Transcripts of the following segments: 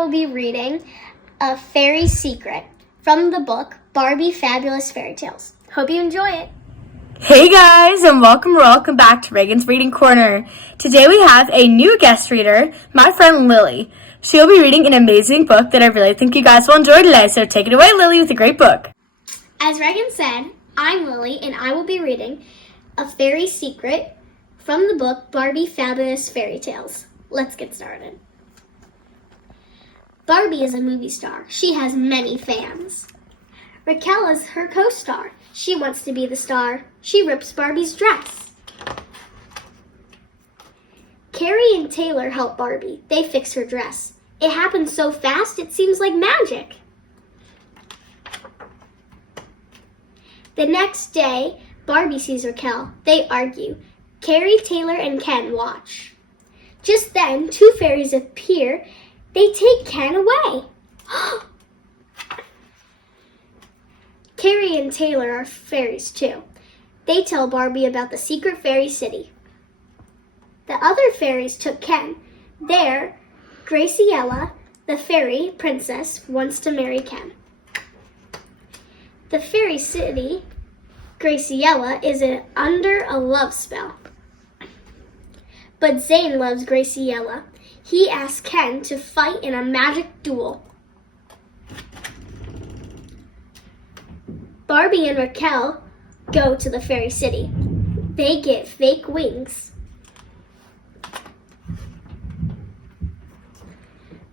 will be reading A Fairy Secret from the book Barbie Fabulous Fairy Tales. Hope you enjoy it. Hey guys, and welcome back to Reagan's Reading Corner. Today we have a new guest reader, my friend Lily. She'll be reading an amazing book that I really think you guys will enjoy today, so take it away, Lily, with a great book. As Reagan said, I'm Lily, and I will be reading A Fairy Secret from the book Barbie Fabulous Fairy Tales. Let's get started. Barbie is a movie star. She has many fans. Raquel is her co-star. She wants to be the star. She rips Barbie's dress. Carrie and Taylor help Barbie. They fix her dress. It happens so fast it seems like magic. The next day, Barbie sees Raquel. They argue. Carrie, Taylor, and Ken watch. Just then, two fairies appear. They take Ken away. Carrie and Taylor are fairies too. They tell Barbie about the secret fairy city. The other fairies took Ken. There, Graciella, the fairy princess, wants to marry Ken. The fairy city, Graciella, is under a love spell. But Zane loves Graciella. He asks Ken to fight in a magic duel. Barbie and Raquel go to the fairy city. They get fake wings.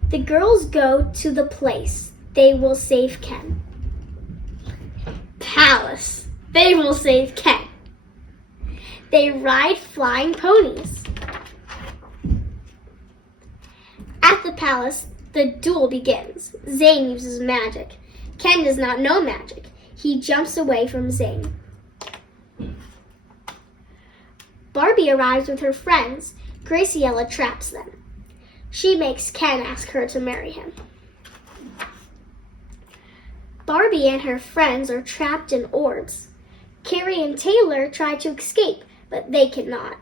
The girls go to the place. They will save Ken. Palace. They will save Ken. They ride flying ponies. At the palace, the duel begins. Zane uses magic. Ken does not know magic. He jumps away from Zane. Barbie arrives with her friends. Graciella traps them. She makes Ken ask her to marry him. Barbie and her friends are trapped in orbs. Carrie and Taylor try to escape, but they cannot.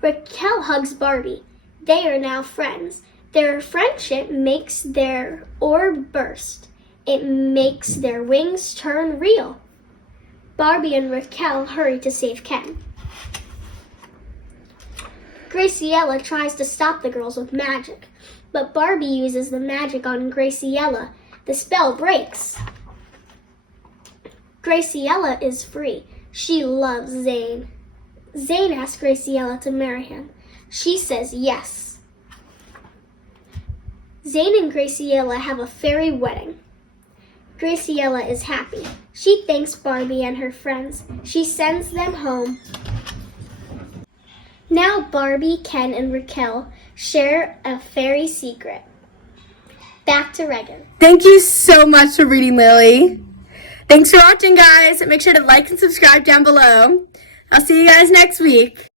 Raquel hugs Barbie. They are now friends. Their friendship makes their orb burst. It makes their wings turn real. Barbie and Raquel hurry to save Ken. Graciella tries to stop the girls with magic, but Barbie uses the magic on Graciella. The spell breaks. Graciella is free. She loves Zane. Zane asks Graciella to marry him. She says yes. Zane and Graciella have a fairy wedding. Graciella is happy. She thanks Barbie and her friends. She sends them home. Now Barbie, Ken, and Raquel share a fairy secret. Back to Reagan. Thank you so much for reading, Lily. Thanks for watching, guys. Make sure to like and subscribe down below. I'll see you guys next week.